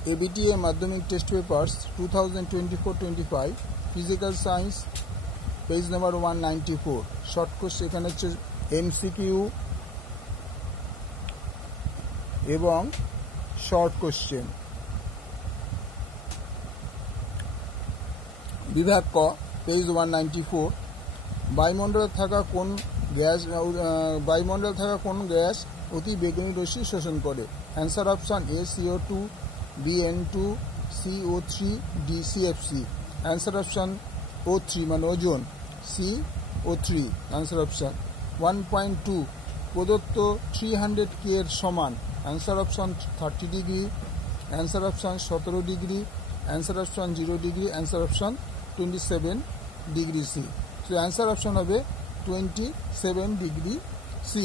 ABTA Madhyamik Test Papers 2024-25 Physical Science page number 194 short question এখানে হচ্ছে MCQ এবং short question বিভাগ ক পেজ 194 বায়ুমণ্ডলে থাকা কোন গ্যাস অতি বেগুনি রশ্মি শোষণ করে অ্যান্সার অপশন এ CO2 B N2 CO3 D CFC answer option O3 মানে ওজোন CO3 অ্যান্সার অপশন 1.2 প্রদত্ত 300 K এর সমান answer option 30 degree answer option 17 degree answer option 0 degree answer option 27 degree C so answer option হবে 27 degree C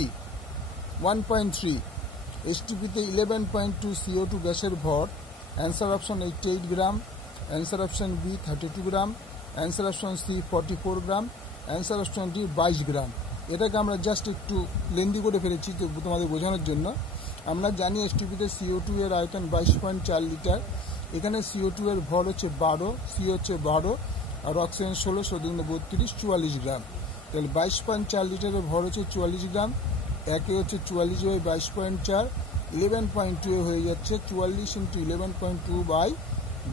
1.3 এসটিপিতে 11.2 CO2 গ্যাসের ভর answer option 88 গ্রাম answer option B 32 গ্রাম answer option C 44 গ্রাম answer option D 22 গ্রাম এটাকে আমরা just একটু lengthy করে ফেলেছি তো তোমাদের বোঝানোর জন্য আমরা জানি এসটিপিতে CO2 এর আয়তন 22.4 লিটার এখানে CO2 এর ভর হচ্ছে 12 সি হচ্ছে 12 আর অক্সিজেন 16 সদিগ্ন 32 44 গ্রাম তাহলে 22.4 লিটারের ভর হচ্ছে 44 গ্রাম একে হচ্ছে 44 বাই 22.4 11.2 হয়ে যাচ্ছে 44 ইন্টু 11.2 বাই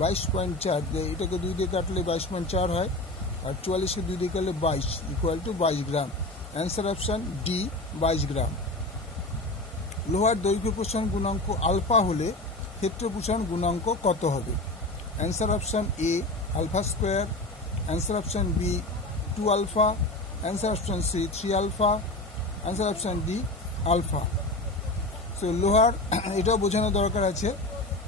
22.4 এটাকে 2 দিয়ে কাটলে 22.4 হয় আর 44 কে 2 দিয়ে কাটলে 22 equal to 22 gram answer option D 22 গ্রাম লোহার দৈর্ঘ্য প্রসারণ গুণাঙ্ক আলফা হলে ক্ষেত্র প্রসারণ গুণাঙ্ক কত হবে answer option A alpha square answer option B 2 alpha answer option C 3 alpha answer option D alpha so লোহার এটাও বোঝানো দরকার আছে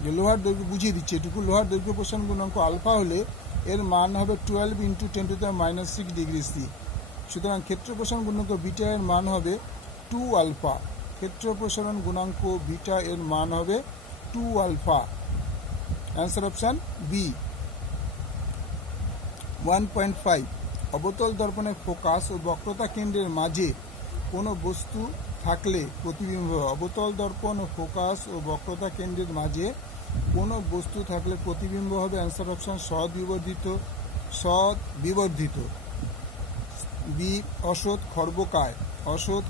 যে লোহার দৈর্ঘ্য বুঝিয়ে দিচ্ছে এটুকু লোহার দৈর্ঘ্য প্রসারণ গুণাঙ্ক আলফা হলে এর মান হবে 12 ইন্টু 10⁻⁻6 ডিগ্রি সি সুতরাং ক্ষেত্র প্রসারণ গুণাঙ্ক বিটা এর মান হবে 2 আলফা ক্ষেত্র প্রসারণ গুণাঙ্ক বিটা এর মান হবে 2 আলফা অ্যান্সার অপশন বি 1.5 অবতল দর্পণের ফোকাস ও বক্রতা কেন্দ্রের মাঝে কোনো বস্তু থাকলে প্রতিবিম্ব অবতল দর্পণ ও ফোকাস ও বক্রতা কেন্দ্রের মাঝে কোনো বস্তু থাকলে প্রতিবিম্ব হবে অ্যান্সার অপশন সৎ বিবর্ধিত বি অসৎ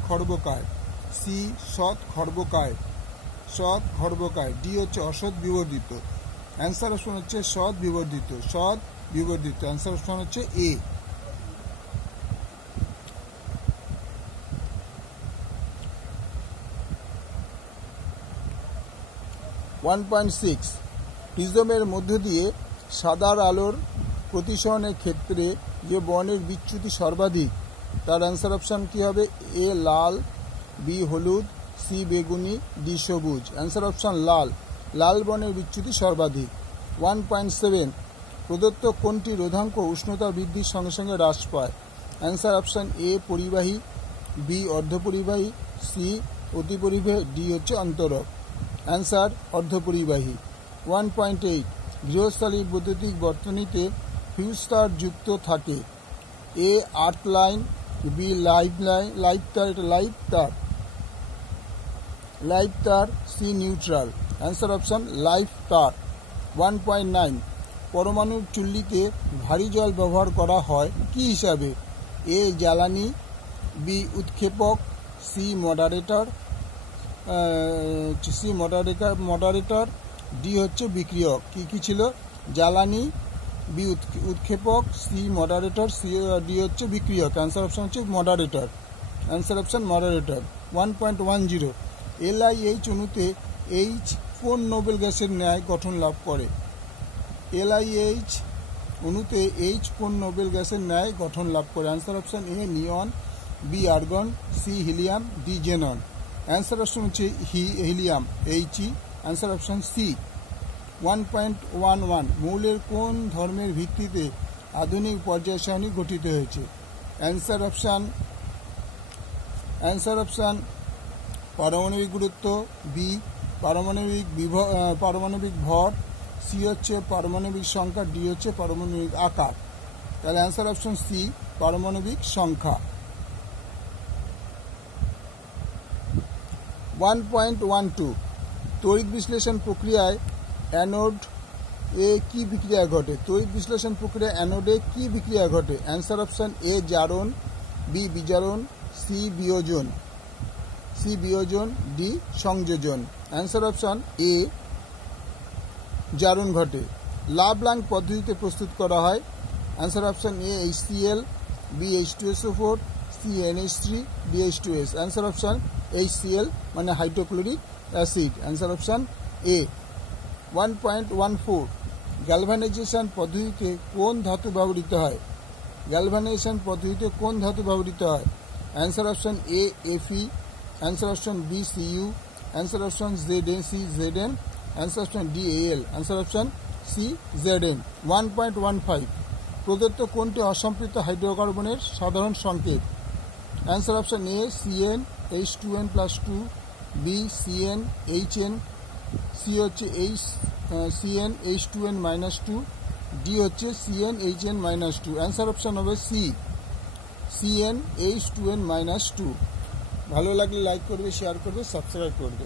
খর্বকায় সি সৎ খর্বকায় ডি হচ্ছে অসৎ বিবর্ধিত অ্যান্সার অপশন হচ্ছে সৎ বিবর্ধিত অ্যান্সার অপশন হচ্ছে এ 1.6 প্রিজমের মধ্য দিয়ে সাদার আলোর প্রতিসরণের ক্ষেত্রে যে বর্ণের বিচ্যুতি সর্বাধিক তার অ্যান্সার অপশন কি হবে এ লাল বি হলুদ সি বেগুনি ডি সবুজ অ্যান্সার অপশন লাল বর্ণের বিচ্যুতি সর্বাধিক 1.7 প্রদত্ত কোনটি রোধাঙ্ক উষ্ণতা বৃদ্ধির সঙ্গে সঙ্গে হ্রাস পায় অ্যান্সার অপশন এ পরিবাহী বি অর্ধপরিবাহী সি অতিপরিবাহী ডি হচ্ছে অন্তরক অ্যান্সার অর্ধপরিবাহী 1.8 গৃহস্থালী বৈদ্যুতিক বর্তনীতে ফিউজ তার যুক্ত থাকে A earth line B live তার C neutral answer option live তার 1.9 পরমাণুর চুল্লিতে ভারী জল ব্যবহার করা হয় কি হিসাবে এ জ্বালানি বি উৎক্ষেপক সি মডারেটর ডি হচ্ছে বিক্রিয়ক কি ছিল জ্বালানি বি উৎক্ষেপক সি মডারেটর সি ডি হচ্ছে বিক্রিয়ক অ্যান্সার অপশন হচ্ছে moderator answer option moderator 1.10 LiH অণুতে H কোন নোবেল গ্যাসের ন্যায় গঠন লাভ করে LiH অণুতে H কোন নোবেল গ্যাসের ন্যায় গঠন লাভ করে answer option A neon B argon C helium D xenon answer option হচ্ছে helium He answer option C 1.11 মৌলের কোন ধর্মের ভিত্তিতে আধুনিক পর্যায় সারণী গঠিত হয়েছে অ্যান্সার অপশন পারমাণবিক গুরুত্ব বি পারমাণবিক ভর সি হচ্ছে পারমাণবিক সংখ্যা ডি হচ্ছে পারমাণবিক আকার তাহলে অ্যান্সার অপশন সি পারমাণবিক সংখ্যা 1.12 তড়িৎ বিশ্লেষণ প্রক্রিয়ায় অ্যানোড এ কি বিক্রিয়া ঘটে? তড়িৎ বিশ্লেষণ প্রক্রিয়া অ্যানোডে কি বিক্রিয়া ঘটে? অ্যান্সার অপশন এ জারণ, বি বিজারণ, সি বিয়োজন, ডি সংযোজন। অ্যান্সার অপশন এ জারণ ঘটে। লাভ-লাং পদ্ধতিতে প্রস্তুত করা হয়। Answer option A HCl, B H2SO4, C NH3, D H2S। Answer option HCl মানে hydrochloric acid. Answer option A. 1.14 galvanization পদ্ধতিতে কোন ধাতু ব্যবহৃত হয়? গ্যালভানাইজেশন পদ্ধতিতে কোন ধাতু ব্যবহৃত হয়? Answer option A Fe, answer option B Cu, answer option Zn, answer option D Al, answer option C Zn। 1.15 প্রদত্ত কোনটি অসম্পৃক্ত হাইড্রোকার্বনের সাধারণ সংকেত? Answer option A CnH2n+2, B CnHn, C হচ্ছে CnH2n-2, ডি হচ্ছে CnHn-2। অ্যান্সার অপশন হবে C CnH2n-2। ভালো লাগলে লাইক করবে, শেয়ার করবে, সাবস্ক্রাইব করবে।